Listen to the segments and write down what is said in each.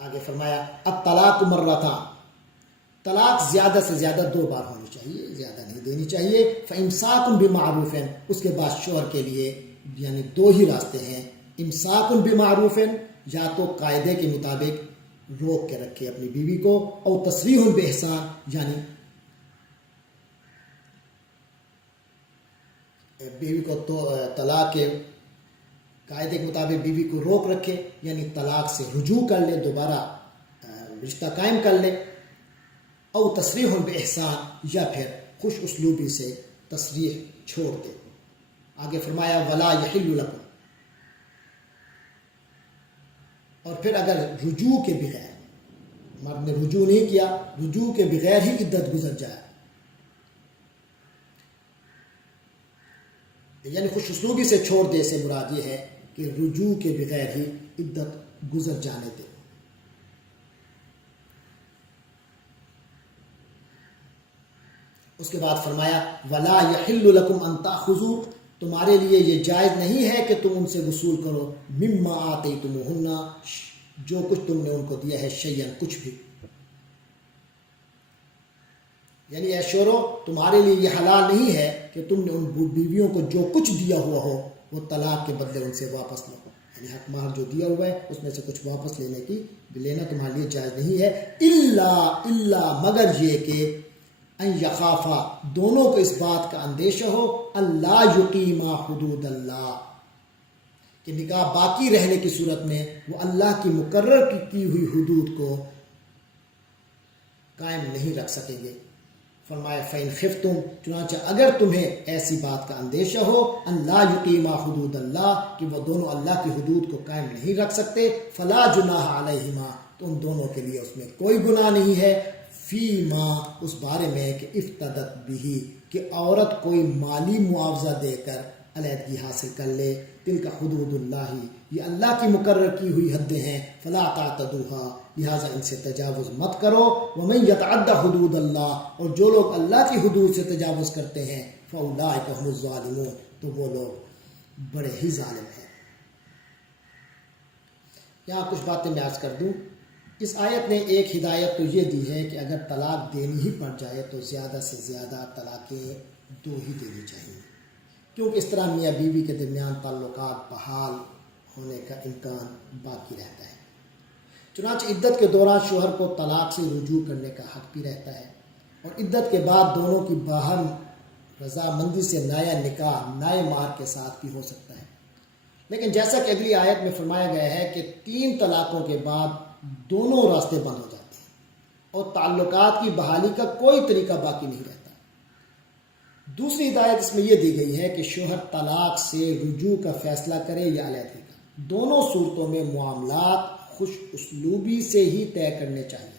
آگے فرمایا الطلاق مرتان، طلاق زیادہ سے زیادہ 2 بار ہونی چاہیے، زیادہ نہیں دینی چاہیے. فامساک بمعروف، اس کے بعد شوہر کے لیے یعنی 2 ہی راستے ہیں. امساک بمعروف، یا تو قاعدے کے مطابق روک کے رکھے اپنی بیوی کو، او تسریح باحسان، یعنی بیوی کو تو طلاق کے قاعدے کے مطابق بیوی کو روک رکھے، یعنی طلاق سے رجوع کر لے، دوبارہ رشتہ قائم کر لے. او تصریح باحسان، یا پھر خوش اسلوبی سے تصریح چھوڑ دے. آگے فرمایا ولا یحل لکم، اور پھر اگر رجوع کے بغیر، مرد نے رجوع نہیں کیا، رجوع کے بغیر ہی عدت گزر جائے، یعنی خوش اسلوبی سے چھوڑ دے، سے مراد یہ ہے کہ رجوع کے بغیر ہی عدت گزر جانے دے. اس کے بعد فرمایا ولا یحل لکم ان تاخذوا، تمہارے لیے یہ جائز نہیں ہے کہ تم ان سے وصول کرو مما آتیتموہن، جو کچھ تم نے ان کو دیا ہے، شیئا، کچھ بھی. یعنی اے شورو، تمہارے لیے یہ حلال نہیں ہے کہ تم نے ان بیویوں کو جو کچھ دیا ہوا ہو وہ طلاق کے بدلے ان سے واپس لو. یعنی حق مہر جو دیا ہوا ہے اس میں سے کچھ واپس لینا تمہارے لیے جائز نہیں ہے. الا مگر یہ کہ ان یخافا، دونوں کو اس بات کا اندیشہ ہو، اللہ یقیما حدود اللہ، کہ نکاح باقی رہنے کی صورت میں وہ اللہ کی مقرر کی ہوئی حدود کو قائم نہیں رکھ سکیں گے. فرمایا فَإِنْ خِفْتُمْ، چنانچہ اگر تمہیں ایسی بات کا اندیشہ ہو، اللہ یقیما حدود اللہ، کہ وہ دونوں اللہ کی حدود کو قائم نہیں رکھ سکتے، فلا جناح علیہما، تو ان دونوں کے لیے اس میں کوئی گناہ نہیں ہے، فی ما، اس بارے میں کہ افتدت بھی، کہ عورت کوئی مالی معاوضہ دے کر علیحدگی حاصل کر لے. تلک حدود اللہ، یہ اللہ کی مقرر کی ہوئی حدیں ہیں، فلا تعتدوها، لہٰذا ان سے تجاوز مت کرو. ومن یتعد حدود اللہ، اور جو لوگ اللہ کی حدود سے تجاوز کرتے ہیں، فاولئک هم الظالمون، تو وہ لوگ بڑے ہی ظالم ہیں. یہاں کچھ باتیں میں عرض کر دوں. اس آیت نے ایک ہدایت تو یہ دی ہے کہ اگر طلاق دینی ہی پڑ جائے تو زیادہ سے زیادہ طلاقیں 2 ہی دینی چاہیے، کیونکہ اس طرح میاں بیوی کے درمیان تعلقات بحال ہونے کا امکان باقی رہتا ہے. چنانچہ عدت کے دوران شوہر کو طلاق سے رجوع کرنے کا حق بھی رہتا ہے، اور عدت کے بعد دونوں کی باہم رضامندی سے نیا نکاح نئے مہر کے ساتھ بھی ہو سکتا ہے. لیکن جیسا کہ اگلی آیت میں فرمایا گیا ہے کہ 3 طلاقوں کے بعد دونوں راستے بند ہو جاتے ہیں اور تعلقات کی بحالی کا کوئی طریقہ باقی نہیں رہتا. دوسری ہدایت اس میں یہ دی گئی ہے کہ شوہر طلاق سے رجوع کا فیصلہ کرے یا علیحدگی کا، دونوں صورتوں میں معاملات خوش اسلوبی سے ہی طے کرنے چاہیے.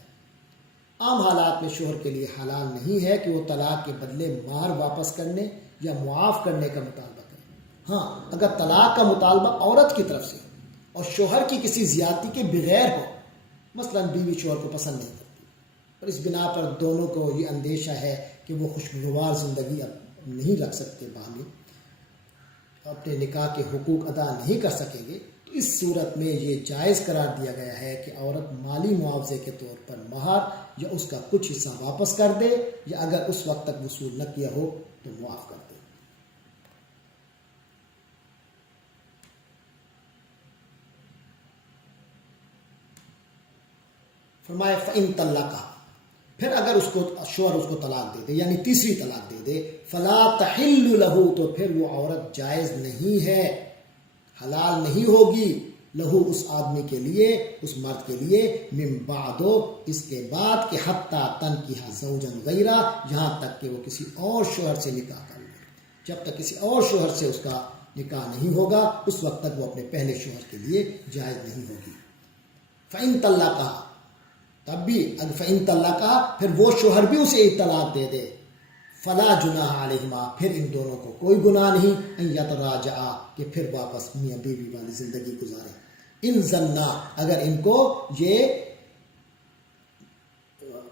عام حالات میں شوہر کے لیے حلال نہیں ہے کہ وہ طلاق کے بدلے مہر واپس کرنے یا معاف کرنے کا مطالبہ کرے. ہاں، اگر طلاق کا مطالبہ عورت کی طرف سے اور شوہر کی کسی زیادتی کے بغیر ہو، مثلا بیوی شوہر کو پسند نہیں کرتی اور اس بنا پر دونوں کو یہ اندیشہ ہے کہ وہ خوشگوار زندگی اب نہیں رکھ سکتے، باہمی اپنے نکاح کے حقوق ادا نہیں کر سکیں گے، تو اس صورت میں یہ جائز قرار دیا گیا ہے کہ عورت مالی معاوضے کے طور پر مہر یا اس کا کچھ حصہ واپس کر دے، یا اگر اس وقت تک وصول نہ کیا ہو تو معاف کر دے. فرمایا فَإِن طَلَّقَهَا، پھر اگر اس کو شوہر اس کو طلاق دے دے، یعنی تیسری طلاق دے دے، فَلَا تَحِلُّ لَهُ، تو پھر وہ عورت جائز نہیں ہے، حلال نہیں ہوگی، لہو، اس آدمی کے لیے، اس مرد کے لیے، من بعد، اس کے بعد کہ حتیٰ تنکح زوجا غیرہ، یہاں تک کہ وہ کسی اور شوہر سے نکاح کر لے. جب تک کسی اور شوہر سے اس کا نکاح نہیں ہوگا اس وقت تک وہ اپنے پہلے شوہر کے لیے جائز نہیں ہوگی. فَإِن طَلَّقَهَا، تب بھی اگر فَإِن طَلَّقَهَا، پھر وہ شوہر بھی اسے طلاق دے دے، فلا جناح علیہما، پھر ان دونوں کو کوئی گناہ نہیں، ان یتراجعا، کہ پھر واپس میاں بیوی والی زندگی گزاریں. ان ظنا، اگر ان کو یہ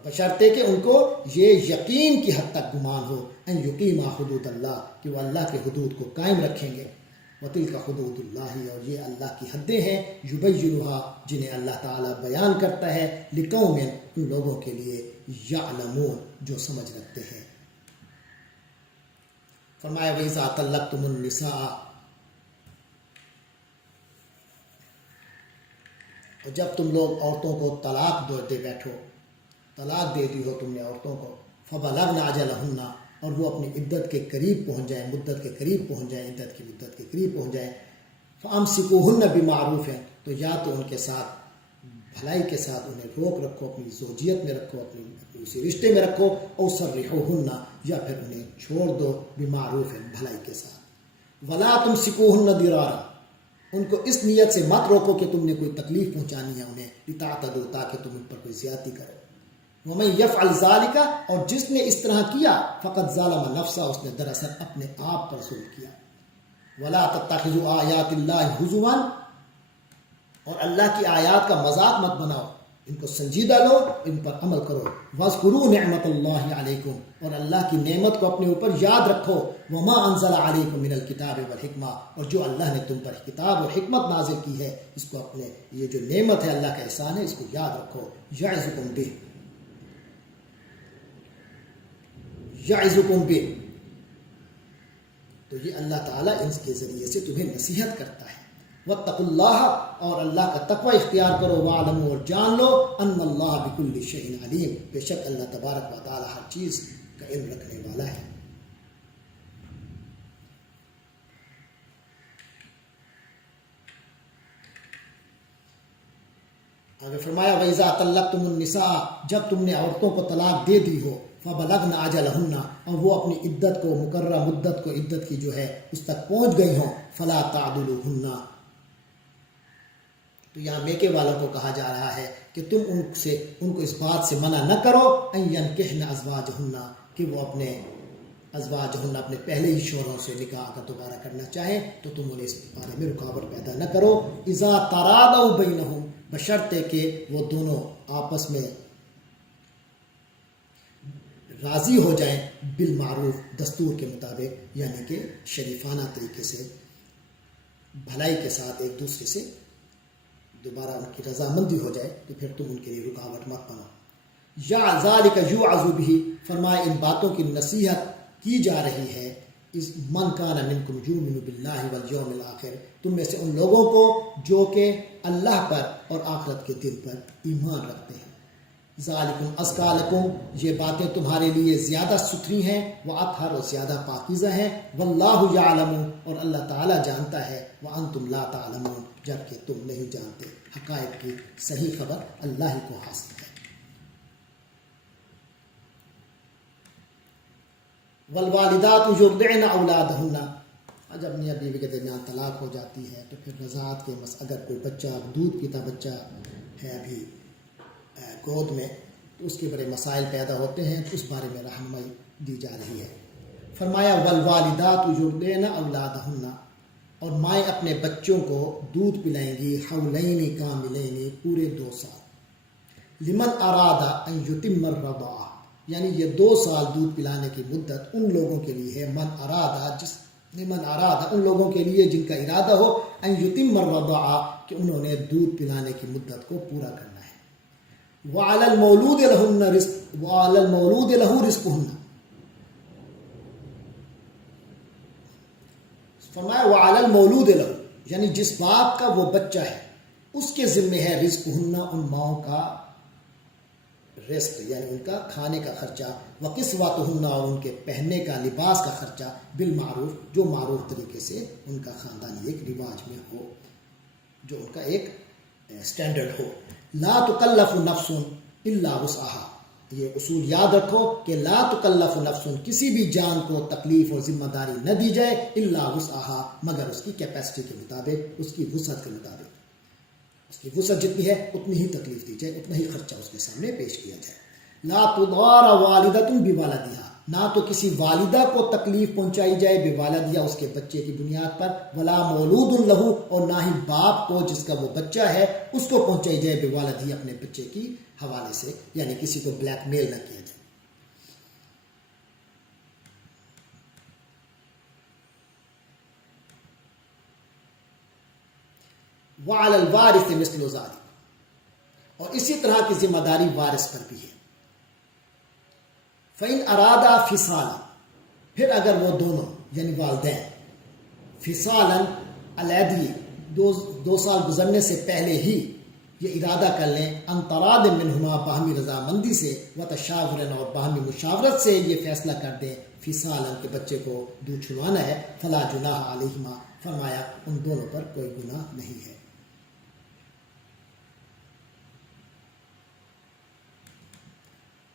بشرطے کہ ان کو یہ یقین کی حد تک گمان ہو، ان یقیما حدود اللہ، کہ وہ اللہ کے حدود کو قائم رکھیں گے. وَتِلْكَ حُدُودُ اللَّهِ، اور یہ اللہ کی حدیں ہیں، يُبَيِّنُهَا، جنہیں اللہ تعالیٰ بیان کرتا ہے، لِقَوْمٍ، ان لوگوں کے لیے، يَعْلَمُونَ، جو سمجھ رکھتے ہیں۔ فرمایا وَإِذَا طَلَّقْتُمُ النِّسَاءَ، اور جب تم لوگ عورتوں کو طلاق دے بیٹھو، طلاق دے دی ہو تم نے عورتوں کو، فَبَلَغْنَ أَجَلَهُنَّ، اور وہ اپنی عدت کے قریب پہنچ جائیں، مدت کے قریب پہنچ جائیں، عدت کی مدت کے قریب پہنچ جائیں، فَأَمْسِكُوهُنَّ بِمَعْرُوفٍ، تو یا تو ان کے ساتھ بھلائی کے ساتھ انہیں روک رکھو، اپنی زوجیت میں رکھو، اپنی اسی رشتے میں رکھو، او سرحوهن، یا پھر انہیں چھوڑ دو، بمعروف، بھلائی کے ساتھ۔ وَلَا تُمْسِكُوهُنَّ ضِرَارًا، ان کو اس نیت سے مت روکو کہ تم نے کوئی تکلیف پہنچانی ہے انہیں، لِتَعْتَدُوا، تاکہ تم ان پر کوئی زیادتی کرو۔ وَمَن يَفْعَلْ ذَلِكَ، اور جس نے اس طرح کیا، فَقَدْ ظَلَمَ نَفْسَهُ، اس نے دراصل اپنے آپ پر ظلم کیا۔ وَلَا تَتَّخِذُوا آيَاتِ اللَّهِ هُزُوًا، اور اللہ کی آیات کا مذاق مت بناؤ، ان کو سنجیدہ لو، ان پر عمل کرو۔ وَاذْكُرُوا نِعْمَتَ اللَّهِ عَلَيْكُمْ، اور اللہ کی نعمت کو اپنے اوپر یاد رکھو۔ وَمَا أَنزَلَ عَلَيْكُمْ مِنَ الْكِتَابِ وَالْحِكْمَةِ، اور جو اللہ نے تم پر کتاب اور حکمت نازل کی ہے، اس کو اپنے، یہ جو نعمت ہے اللہ کا احسان ہے، اس کو یاد رکھو۔ يَعِظُكُمْ بِهِ، يَعِظُكُمْ بِهِ، تو یہ اللہ تعالیٰ ان کے ذریعے سے تمہیں نصیحت کرتا ہے۔ وَاتَّقُوا اللَّهَ، اور اللہ کا تقوی اختیار کرو، وَاعْلَمُوا، اور جان لو، أَنَّ اللَّهَ بِكُلِّ شَيْءٍ عَلِيمٌ، بے شک اللہ تبارک و تعالیٰ ہر چیز کا علم رکھنے والا ہے۔ آگے فرمایا وَإِذَا طَلَّقْتُمُ النِّسَاءَ، جب تم نے عورتوں کو طلاق دے دی ہو، فَبَلَغْنَ أَجَلَهُنَّ، اور وہ اپنی عدت کو، مقررہ مدت کو، عدت کی جو ہے اس تک پہنچ گئی ہوں، فَلَا تَعْضُلُوهُنَّ، تو یہاں میکے والوں کو کہا جا رہا ہے کہ تم ان کو اس بات سے منع نہ کرو، أَن يَنكِحْنَ أَزْوَاجَهُنَّ، کہ وہ اپنے ازواجہن، اپنے پہلے ہی شوہروں سے نکاح اگر دوبارہ کرنا چاہیں تو تم انہیں اس بارے میں رکاوٹ پیدا نہ کرو۔ اذا ترادوا بینہم، بشرطے کہ وہ دونوں آپس میں راضی ہو جائیں، بالمعروف، دستور کے مطابق، یعنی کہ شریفانہ طریقے سے، بھلائی کے ساتھ ایک دوسرے سے دوبارہ ان کی رضامندی ہو جائے، تو پھر تم ان کے لیے رکاوٹ مت بنو۔ یا ذالک یوعظ بہ، فرمائے ان باتوں کی نصیحت کی جا رہی ہے، اس من کان منکم یؤمن باللہ والیوم الآخر، تم میں سے ان لوگوں کو جو کہ اللہ پر اور آخرت کے دن پر ایمان رکھتے ہیں۔ ذالکم ازکی لکم، یہ باتیں تمہارے لیے زیادہ ستھری ہیں، واطہر، اور زیادہ پاکیزہ ہیں، واللہ یعلم، اور اللہ تعالیٰ جانتا ہے، وانتم لا تعلمون، جبکہ تم نہیں جانتے۔ حقائق کی صحیح خبر اللہ ہی کو حاصل ہے۔ والوالدات یرضعن اولادہن، جب میاں بیوی کے درمیان طلاق ہو جاتی ہے تو پھر رضاعت کے اگر کوئی بچہ دودھ پیتا بچہ ہے ابھی گود میں، تو اس کے بڑے مسائل پیدا ہوتے ہیں، تو اس بارے میں رہنمائی دی جا رہی ہے۔ فرمایا والوالدات یرضعن اولادہن، اور مائیں اپنے بچوں کو دودھ پلائیں گی، حولین کاملین، پورے 2 سال، لمن اراد ان یتم الرضاعہ، یعنی یہ 2 سال دودھ پلانے کی مدت ان لوگوں کے لیے ہے، لمن اراد، ان لوگوں کے لیے جن کا ارادہ ہو، ان یتم الرضاعہ، کہ انہوں نے دودھ پلانے کی مدت کو پورا کرنا ہے۔ وعلی المولود لہ رزقہن، فرمایا وعلی المولود لہ، یعنی جس باپ کا وہ بچہ ہے اس کے ذمہ ہے رزقہن، ان ماؤں کا رزق، یعنی ان کا کھانے کا خرچہ، وکسوتہن، اور ان کے پہننے کا، لباس کا خرچہ، بالمعروف، جو معروف طریقے سے ان کا خاندانی ایک رواج میں ہو، جو ان کا ایک سٹینڈرڈ ہو۔ لا تکلف نفس الا وسعها، یہ اصول یاد رکھو کہ لا تکلف نفس، کسی بھی جان کو تکلیف اور ذمہ داری نہ دی جائے، الا وسعها، مگر اس کی کیپیسٹی کے مطابق، اس کی وسعت کے مطابق، اس کی وسعت جتنی ہے اتنی ہی تکلیف دی جائے، اتنا ہی خرچہ اس کے سامنے پیش کیا جائے۔ لا تضار والدۃ بولدہا، نہ تو کسی والدہ کو تکلیف پہنچائی جائے، بولدہا، اس کے بچے کی بنیاد پر، ولا مولود لہ، اور نہ ہی باپ کو جس کا وہ بچہ ہے اس کو پہنچائی جائے، بولدہا، اپنے بچے کی حوالے سے، یعنی کسی کو بلیک میل نہ کیا جائے۔ وعلی الوارث مثل ذلک، اور اسی طرح کی ذمہ داری وارث پر بھی ہے۔ فإن ارادہ فصالا، پھر اگر وہ دونوں یعنی والدین فصالا علیحدگی 2 سال گزرنے سے پہلے ہی یہ ارادہ کر لیں، ان تراد منہما باہمی رضامندی سے، وتشاورن اور باہمی مشاورت سے یہ فیصلہ کر دیں فصالا کہ بچے کو دودھ چھلوانا ہے، فلا جناح علیہما، فرمایا ان دونوں پر کوئی گناہ نہیں ہے۔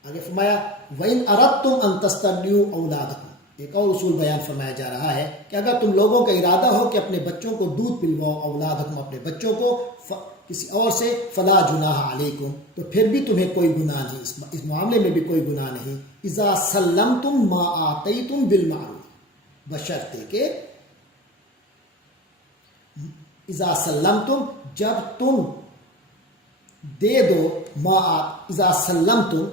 آگے فرمایا وَإِنْ أَرَدْتُمْ أَن تَسْتَبْدِلُوا أَوْلَادَكُمْ، ایک اور اصول بیان فرمایا جا رہا ہے کہ اگر تم لوگوں کا ارادہ ہو کہ اپنے بچوں کو دودھ پلواؤ، اولادکم اپنے بچوں کو کسی اور سے، فلا جناح علیکم، تو پھر بھی تمہیں کوئی گناہ نہیں، اس معاملے میں بھی کوئی گناہ نہیں، اذا سلمتم ما آتیتم بالمعروف، بشرطے کہ اذا سلمتم، جب تم دے دو، اذا سلمتم،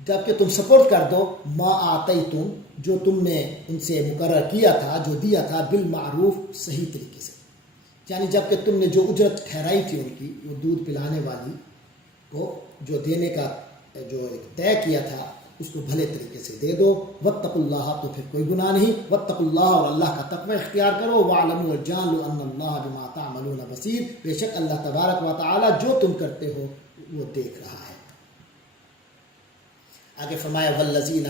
جب کہ تم سپورٹ کر دو، ما آتیتم، جو تم نے ان سے مقرر کیا تھا، جو دیا تھا، بالمعروف، صحیح طریقے سے، یعنی جب کہ تم نے جو اجرت ٹھہرائی تھی ان کی، وہ دودھ پلانے والی کو جو دینے کا جو ایک طے کیا تھا، اس کو بھلے طریقے سے دے دو۔ واتقوا اللہ، تو پھر کوئی گناہ نہیں، واتقوا اللہ، اور اللہ کا تقوی اختیار کرو، واعلموا، اور جان لو، ان اللہ بما تعملون بصیر، بے شک اللہ تبارک و تعالی جو تم کرتے ہو وہ دیکھ رہا ہے۔ آگے فرمایا والذین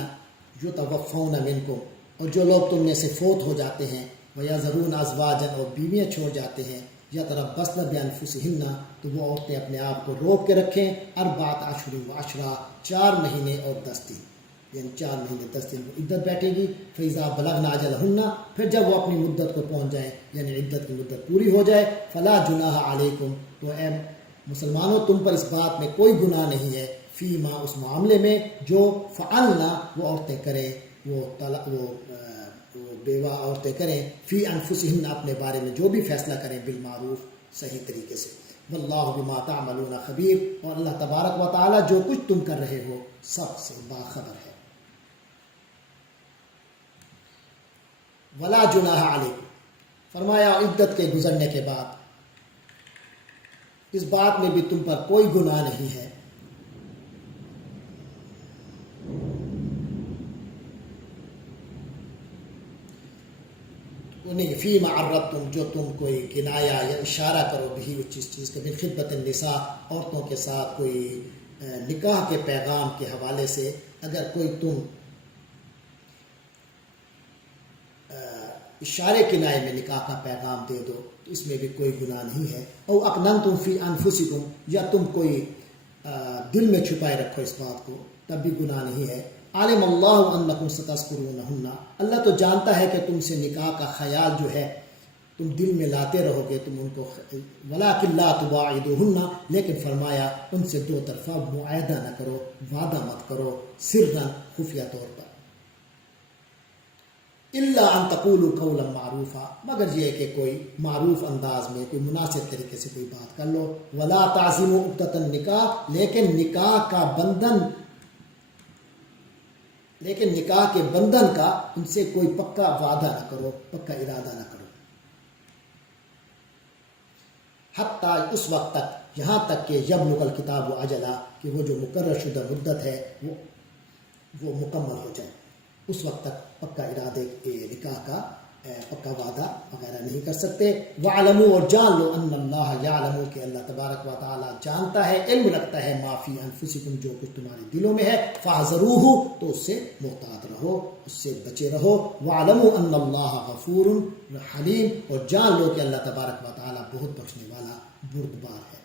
یتوفون منکم، اور جو لوگ تم میں سے فوت ہو جاتے ہیں، ویذرون ازواجا، اور بیویاں چھوڑ جاتے ہیں، یتربصن بانفسہن، تو وہ عورتیں اپنے آپ کو روک کے رکھیں، 4 اشہر و عشرہ، 4 مہینے اور 10 دن، یعنی 4 مہینے 10 دن وہ عدت بیٹھے گی۔ فإذا بلغن اجلہن، پھر جب وہ اپنی مدت کو پہنچ جائیں، یعنی عدت کی مدت پوری ہو جائے، فلا جناح علیکم، تو اے مسلمانوں تم پر اس بات میں کوئی گناہ نہیں ہے، فیما، اس معاملے میں، جو فعلنا، وہ عورتیں کریں، وہ بیوہ عورتیں کریں، فی انفسہن، اپنے بارے میں جو بھی فیصلہ کریں، بالمعروف، صحیح طریقے سے، واللہ بما تعملون خبیر، اور اللہ تبارک و تعالی جو کچھ تم کر رہے ہو سب سے باخبر ہے۔ ولا جناح علیکم، فرمایا عدت کے گزرنے کے بعد اس بات میں بھی تم پر کوئی گناہ نہیں ہے، نہیں، فیما عرضتم، جو تم کوئی کنایا یا اشارہ کرو بھی اس چیز کا، من خطبۃ النساء، عورتوں کے ساتھ کوئی نکاح کے پیغام کے حوالے سے، اگر کوئی تم اشارے کنائے میں نکاح کا پیغام دے دو تو اس میں بھی کوئی گناہ نہیں ہے۔ او اکننتم فی انفسکم، یا تم کوئی دل میں چھپائے رکھو اس بات کو، تب بھی گناہ نہیں ہے۔ عالم اللہ انکم ستذکرونہن، اللہ تو جانتا ہے کہ تم سے نکاح کا خیال جو ہے تم دل میں لاتے رہو گے، تم ان کو، ولکن لا تواعدوہن، لیکن فرمایا ان سے 2 طرفہ معاہدہ نہ کرو، وعدہ مت کرو، سرا، خفیہ طور پر، الا ان تقولوا قولا معروفا، مگر یہ کہ کوئی معروف انداز میں، کوئی مناسب طریقے سے کوئی بات کر لو، ولا تعزموا عقدۃ النکاح، لیکن نکاح کے بندھن کا ان سے کوئی پکا وعدہ نہ کرو، پکا ارادہ نہ کرو، حتیٰ، اس وقت تک، یہاں تک کہ یبلغ الکتاب اجلہ، کہ وہ جو مقرر شدہ مدت ہے وہ مکمل ہو جائے، اس وقت تک پکا ارادے نکاح کا پکا وعدہ وغیرہ نہیں کر سکتے۔ وَعْلَمُوا، اور جان لو، ان اللہ یعلم، کہ اللہ تبارک و تعالی جانتا ہے، علم رکھتا ہے، ما فی انفسکم، جو کچھ تمہارے دلوں میں ہے، فاحذروہ، تو اس سے محتاط رہو، اس سے بچے رہو۔ وَعْلَمُوا ان اللہ غفور حلیم، اور جان لو کہ اللہ تبارک و تعالی بہت بخشنے والا، بردبار ہے۔